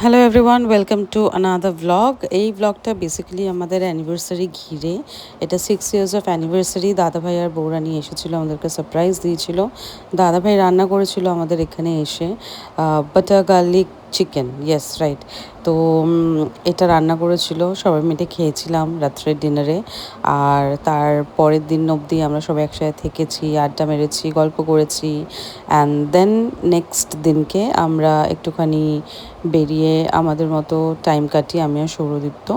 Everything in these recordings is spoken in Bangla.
Hello everyone, welcome to another vlog. এই ভ্লগটা বেসিক্যালি আমাদের অ্যানিভার্সারি ঘিরে। এটা 6 ইয়ার্স অফ অ্যানিভার্সারি। দাদাভাই আর বৌরানি এসেছিলো, আমাদেরকে সারপ্রাইজ দিয়েছিল। দাদাভাই রান্না করেছিল আমাদের এখানে এসে butter garlic chicken, yes right. তো এটা রান্না করেছিল, সবাই মিলে খেয়েছিলাম রাত্রের ডিনারে। আর তার পরের দিন অবধি আমরা সবাই একসাথে থেকেছি, আড্ডা মেরেছি, গল্প করেছি। অ্যান্ড দেন নেক্সট দিনকে আমরা একটুখানি বেরিয়ে আমাদের মতো টাইম কাটিয়ে আমি আর সৌরদীপ্ত।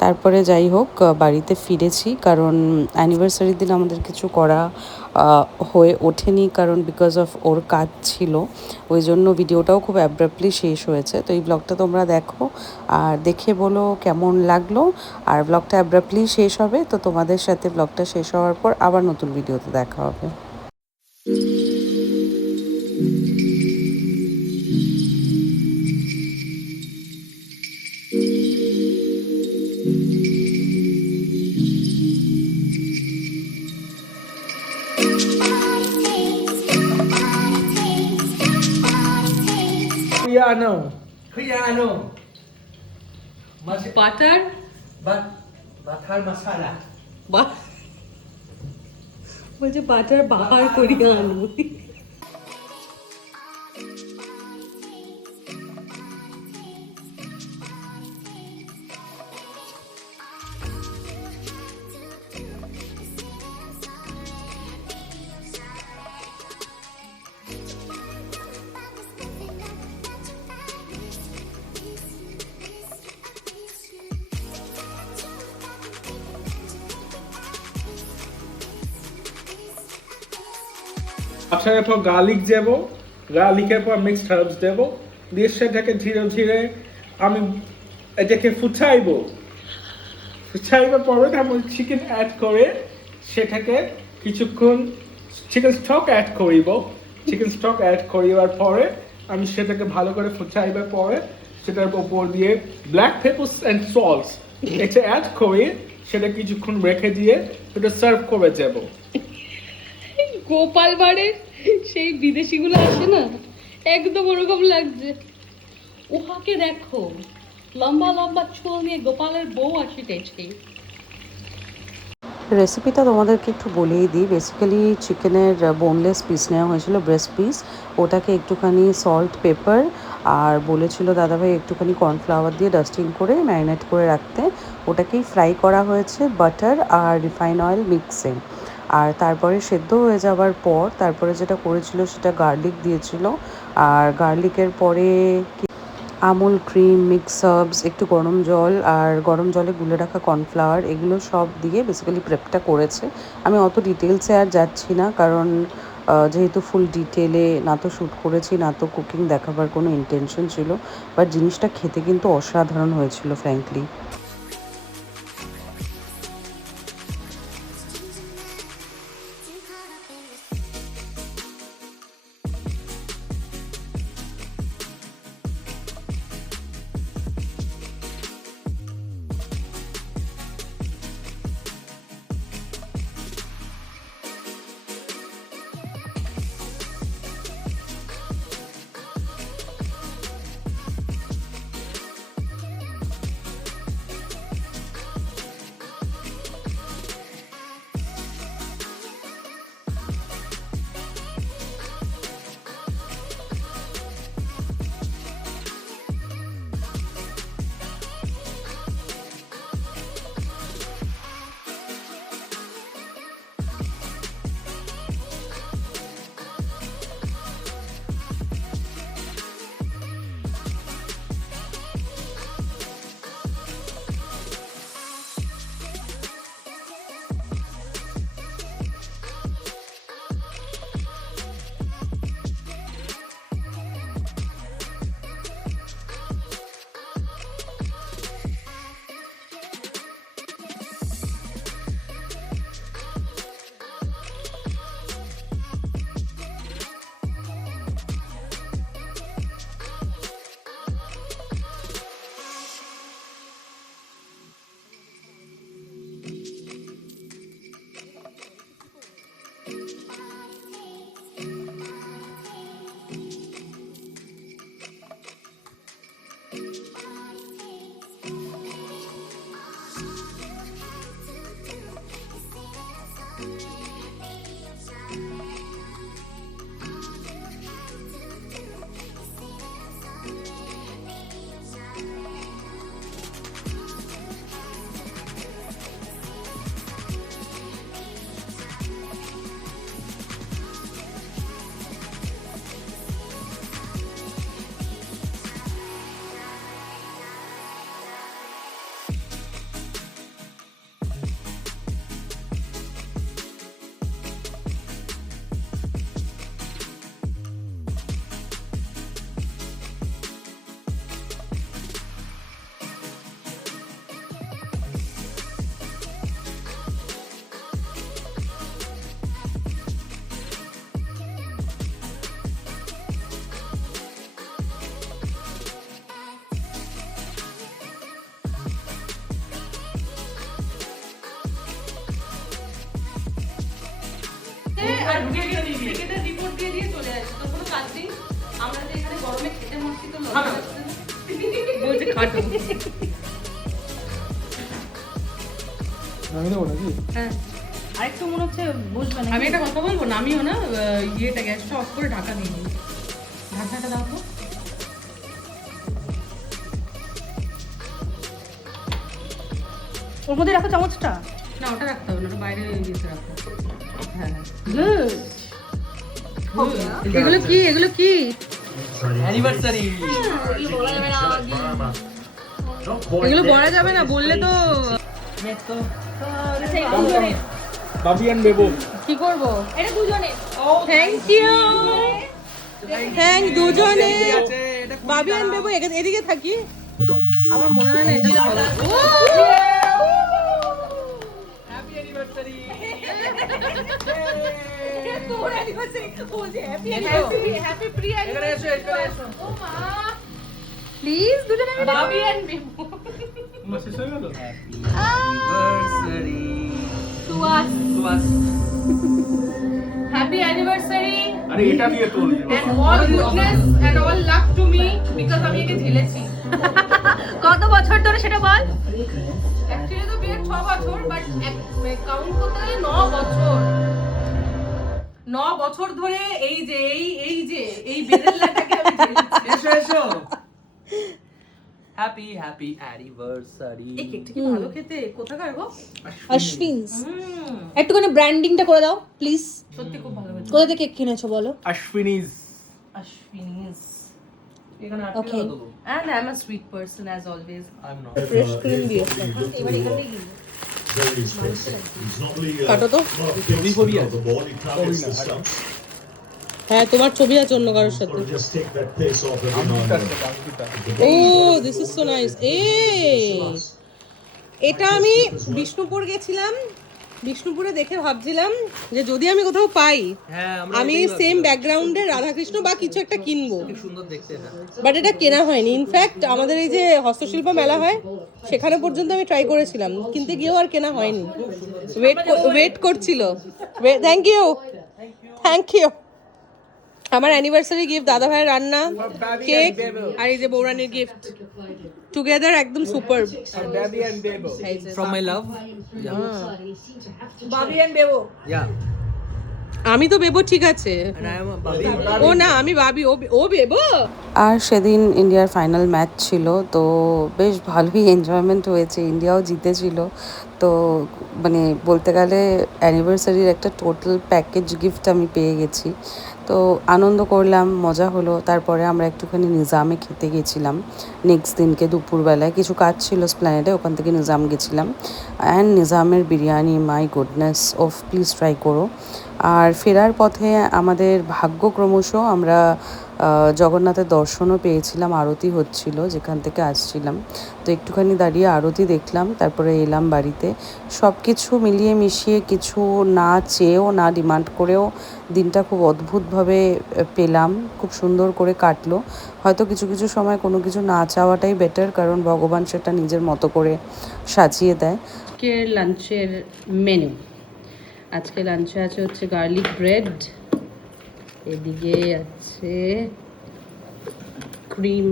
তারপরে যাই হোক বাড়িতে ফিরেছি, কারণ অ্যানিভার্সারির দিন আমাদের কিছু করা হয়ে ওঠেনি, কারণ বিকজ অফ ওর কাজ ছিল। ওই জন্য ভিডিওটাও খুব অ্যাব্রাপ্টলি শেষ হয়েছে। তো এই ব্লগটা তোমরা দেখো আর দেখে বলো কেমন লাগলো। আর ব্লগটা অ্যাব্রাপ্টলি শেষ হবে, তো তোমাদের সাথে ব্লগটা শেষ হওয়ার পর আবার নতুন ভিডিওতে দেখা হবে। Piano. Piano. Butter Butter masala. বলছে বাটার বাহার করিয়ে আনবো। বাটারের পর গার্লিক দেব, গার্লিকের পর মিক্সড হার্বস দেব, দিয়ে সেটাকে ধীরে ধীরে আমি এটাকে ফুটাইবার পরে আমি চিকেন অ্যাড করে সেটাকে কিছুক্ষণ চিকেন স্টক অ্যাড করিব। চিকেন স্টক অ্যাড করিবার পরে আমি সেটাকে ভালো করে ফুটাইবার পরে সেটার উপর দিয়ে ব্ল্যাক পেপারস অ্যান্ড সল্টস এটা অ্যাড করে সেটা কিছুক্ষণ রেখে দিয়ে সেটা সার্ভ করে যাব। গোপাল বাড়ির সেই বিদেশিগুলো আসে না, একদম ওরকম লাগছে। উহাকে দেখো, লম্বা লম্বা চুল নিয়ে গোপালের বউ আসিতেছে। রেসিপিটা তোমাদেরকে একটু বলেই দিই। বেসিক্যালি চিকেনের বোনলেস পিস নেওয়া হয়েছিল, ব্রেস্ট পিস। ওটাকে একটুখানি সল্ট, পেপার আর বলেছিল দাদাভাই একটুখানি কর্নফ্লাওয়ার দিয়ে ডাস্টিং করে ম্যারিনেট করে রাখতে। ওটাকেই ফ্রাই করা হয়েছে বাটার আর রিফাইন অয়েল মিক্সে। আর তারপরে সেদ্ধ হয়ে যাওয়ার পর তারপরে যেটা করেছিল সেটা গার্লিক দিয়েছিল। আর গার্লিকের পরে আমুল ক্রিম, মিক্স হার্বস, একটু গরম জল আর গরম জলে গুলে রাখা কর্নফ্লাওয়ার, এগুলো সব দিয়ে বেসিক্যালি প্রেপটা করেছে। আমি অত ডিটেলসে আর যাচ্ছি না, কারণ যেহেতু ফুল ডিটেলে না তো শ্যুট করেছি না তো কুকিং দেখাবার কোনো ইন্টেনশন ছিল। বাট জিনিসটা খেতে কিন্তু অসাধারণ হয়েছিল ফ্র্যাঙ্কলি। ক্রিকেটের রিপোর্ট দিয়ে দিয়ে চলে আসি, তো কোনো কাজ নেই। আমরা তো এখানে গরমে খেতে মরছি, তো লজ্জা লাগছে না। বলছে খাটো। আমি নেবো নাকি? হ্যাঁ, আরেকটু মনে হচ্ছে বসবে না। আমি একটা কথা বলবো না, আমিও না ইয়েটা গ্যাসটা অফ করে ঢাকা দিয়ে দিই। ঢাকনাটা দাও তো। ওর মধ্যে রাখো চামচটা। না, ওটা রাখতে হবে না, ওটা বাইরে দিতে রাখো। হ্যাঁ, গুড। এগুলো কি, এগুলো কি? অ্যানিভার্সারি। এগুলো বলা যাবে না, বললে তো। বাবি অ্যান্ড বেবো। কি করব? এটা দুজনে। Thank you. থ্যাংক দুজনে। বাবি অ্যান্ড বেবো এদিকে থাকি। আমার মনে হয় না এটা ভালো। Happy anniversary. তোর অ্যানিভার্সারি বলছে happy anniversary. Happy pre anniversary. এখানে এসো। ও মা, প্লিজ দুজনে বাবি অ্যান্ড বেবো। আমার শেষ হয়ে গেল? Happy anniversary to us. To us. Happy anniversary আরে এটা দিয়ে তুলবি and all goodness and all luck to me because আমি একে ঝেলেছি। কত বছর ধরে সেটা বল? অ্যাকচুয়ালি তো বিয়ের 6 বছর, বাট কাউন্ট করতে গেলে 9 বছর। 9 বছর ধরে এই যে এই বেরেলাটাকে আমি ঝেলেছি। এসো এসো। Happy happy anniversary. এই কেকটা কি ভালো খেতে, কোথাকার গো? অশ্বিনস একটুখানি ব্র্যান্ডিংটা করে দাও প্লিজ। সত্যি খুব ভালো হয়েছে। কোথা থেকে কেক কিনেছো বলো? অশ্বিনীজ। Ashwini's. এখানে Okay. আটকে দেবো। And I'm a sweet person as always. I'm not. Fresh cream দিয়েছে। এবার এখানেই গিয়ে Very expensive. He's not really কাটো তো। not a gangster of the ball. He targets the stumps. হ্যাঁ, তোমার ছবি আছে অন্য কারোর সাথে। Or just take that pace off every now and then. Oh this is so nice. এটা আমি বিষ্ণুপুর গেছিলাম, বিষ্ণুপুরে দেখে ভাবছিলাম যে যদি আমি কোথাও পাই, হ্যাঁ, আমরা আমি এটাই সেম ভাবছিলাম। ব্যাকগ্রাউন্ডে রাধাকৃষ্ণ বা কিছু একটা কিনবো, খুব সুন্দর দেখতে এটা। বাট এটা কেনা হয়নি। ইনফ্যাক্ট আমাদের এই যে হস্তশিল্প মেলা হয় সেখানে পর্যন্ত আমি ট্রাই করেছিলাম, কিনতে গিয়েও আর কেনা হয়নি। ওয়েট করছিল। Thank you, thank you. আমার অ্যানিভার্সারি গিফট দাদা ভাইয়ের রান্না, কেক, আর এই যে বৌরানির গিফট টুগেদার একদম super. Babi and Bebo. From my love. Babi and Bebo. Yeah. আমি তো বেবো, ঠিক আছে। And I am a Babi. ও না, আমি ভাবি ও বেবো। আর সেদিন ইন্ডিয়ার ফাইনাল ম্যাচ ছিল, তো বেশ ভালোই এনজয়মেন্ট হয়েছে, ইন্ডিয়াও জিতেছিল। তো মানে বলতে গেলে অ্যানিভার্সারির একটা টোটাল প্যাকেজ গিফট আমি পেয়ে গেছি। তো আনন্দ করলাম, মজা হলো। তারপরে আমরা একটুখানি নিজামে খেতে গেছিলাম নেক্সট দিনকে দুপুরবেলায়, কিছু কাজ ছিল স্প্ল্যানেডে, ওখান থেকে নিজাম গেছিলাম। অ্যান্ড নিজামের biryani, my goodness, of please try করো। আর ফেরার পথে আমাদের ভাগ্য ক্রমশ আমরা জগন্নাথের দর্শনও পেয়েছিলাম, আরতি হচ্ছিল যেখান থেকে আসছিলাম। তো একটুখানি দাঁড়িয়ে আরতি দেখলাম, তারপরে এলাম বাড়িতে। সব কিছু মিলিয়ে মিশিয়ে, কিছু না চেয়েও না ডিমান্ড করেও দিনটা খুব অদ্ভুতভাবে পেলাম, খুব সুন্দর করে কাটলো। হয়তো কিছু কিছু সময় কোনো কিছু না চাওয়াটাই বেটার, কারণ ভগবান সেটা নিজের মতো করে সাজিয়ে দেয়। আজকের লাঞ্চের মেনু, আজকে লাঞ্চে আছে হচ্ছে গার্লিক ব্রেড, এদিকে আছে ক্রিম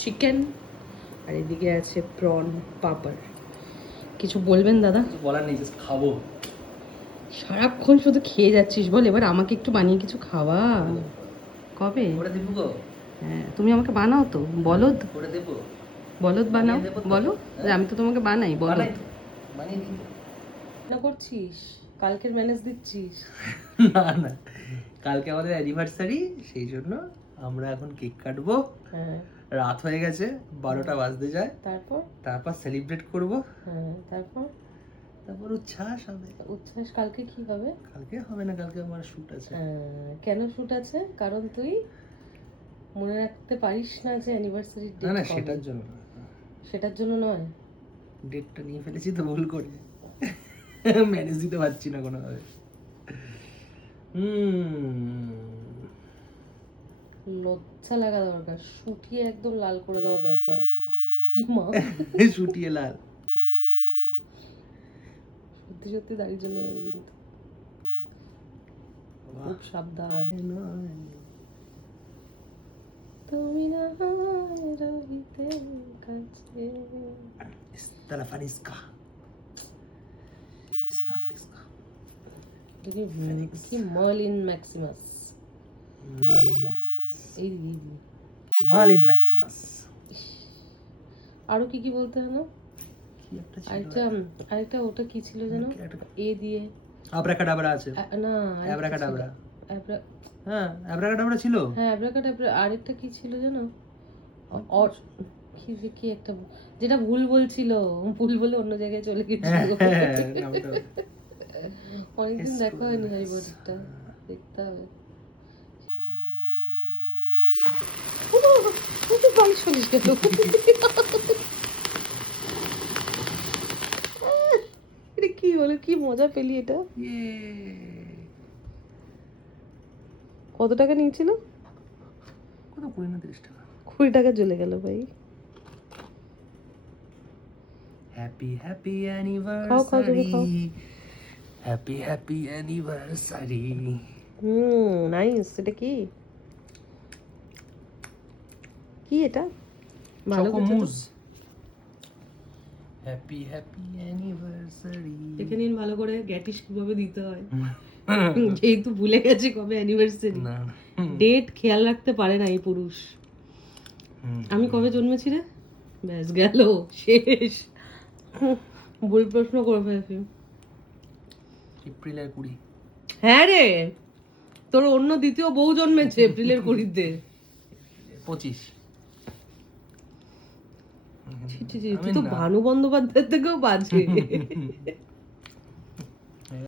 চিকেন, আর এদিকে আছে প্রন পাপড়। কিছু বলবেন দাদা? কিছু বলার নেই, জাস্ট খাবো। সারাক্ষণ শুধু খেয়ে যাচ্ছিস, বল এবার আমাকে একটু বানিয়ে কিছু খাওয়া। কবে? ওটা দেবো গো। হ্যাঁ, তুমি আমাকে বানাও তো, বলদ ওটা দেবো। বলদ বানাও, বানিয়ে দেবো তো। বলো যে আমি তো তোমাকে বানাই, বলো। বানাই তো। বানিয়ে দিই তো। না করছিস, কালকের ম্যানেজ দিচ্ছিস। না না, কালকে আমাদের অ্যানিভার্সারি, সেই জন্য আমরা এখন কেক কাটবো। হ্যাঁ, রাত হয়ে গেছে, 12টা বাজতে যায়। তারপর? তারপর সেলিব্রেট করব, হ্যাঁ, তারপর তারপর উচ্ছ্বাস হবে। উচ্ছ্বাস কালকে কি হবে? কালকে হবে না, কালকে আমার শুট আছে। কেন শুট আছে? কারণ তুই মনে রাখতে পারিস না যে অ্যানিভার্সারি না ডেট না, সেটার জন্য না। সেটার জন্য নয়। ডেটটা নিয়ে ফেলেছি তো ভুল করে, ম্যানেজ দিতে পারছি না কোনোভাবে। লজ্জা লাগা দরকার, শুটিয়ে একদম লাল করে দেওয়া দরকার। ইমা শুটিয়ে লাল। সত্যি সত্যি দাঁড়িয়ে চলে যাবে কিন্তু। খুব সাবধান। তুমি না রহিতে কাছে। Esta la farisca. Esta la farisca. কি মার্লিন ম্যাক্সিমাস। Malin Maximus. এই Malin Maximus. আরো কি কি বলতে হয় না? কি একটা ছিল? আরেকটা ওটা কি ছিল যেন? এ দিয়ে আব্রাকাডাবরা আছে। না অ্যাব্রাকাডাবরা। হ্যাঁ, অ্যাব্রাকাডাবরা ছিল। হ্যাঁ অ্যাব্রাকাডাবরা। আরেকটা কি ছিল যেন? কি একটা যেটা ভুল বলছিল, ভুল বলে অন্য জায়গায় চলে গেছিল। অনেকদিন দেখা হয়নি হ্যারি পটারটা, দেখতে হবে। বাল চলে গেল। এটা কি হলো? কি মজা পেলি এটা? কত টাকা নিয়েছিল? কত 20 না 30 টাকা। 20 টাকা চলে গেল ভাই। হ্যাপি হ্যাপি খাও খাও তুমি খাও। Anniversary. Happy happy anniversary. Nice. এটা কি কি এটা? ভালো করে চকোমুজ। Happy happy anniversary. দেখে নিন ভালো করে গ্যাটিস কিভাবে দিতে হয়। যেহেতু ভুলে গেছে কবে অ্যানিভার্সারি, না ডেট খেয়াল রাখতে পারে না এই পুরুষ। আমি কবে জন্মেছি রে? ব্যাস গেল, শেষ। ভুল প্রশ্ন করে ফেলেছি। এপ্রিলের 20। হ্যাঁ রে, তোর অন্য দ্বিতীয় বউ জন্মেছে এপ্রিলের 20-তে। 25। তুই তো ভানু বন্দ্যোপাধ্যায়ের থেকেও বাজে।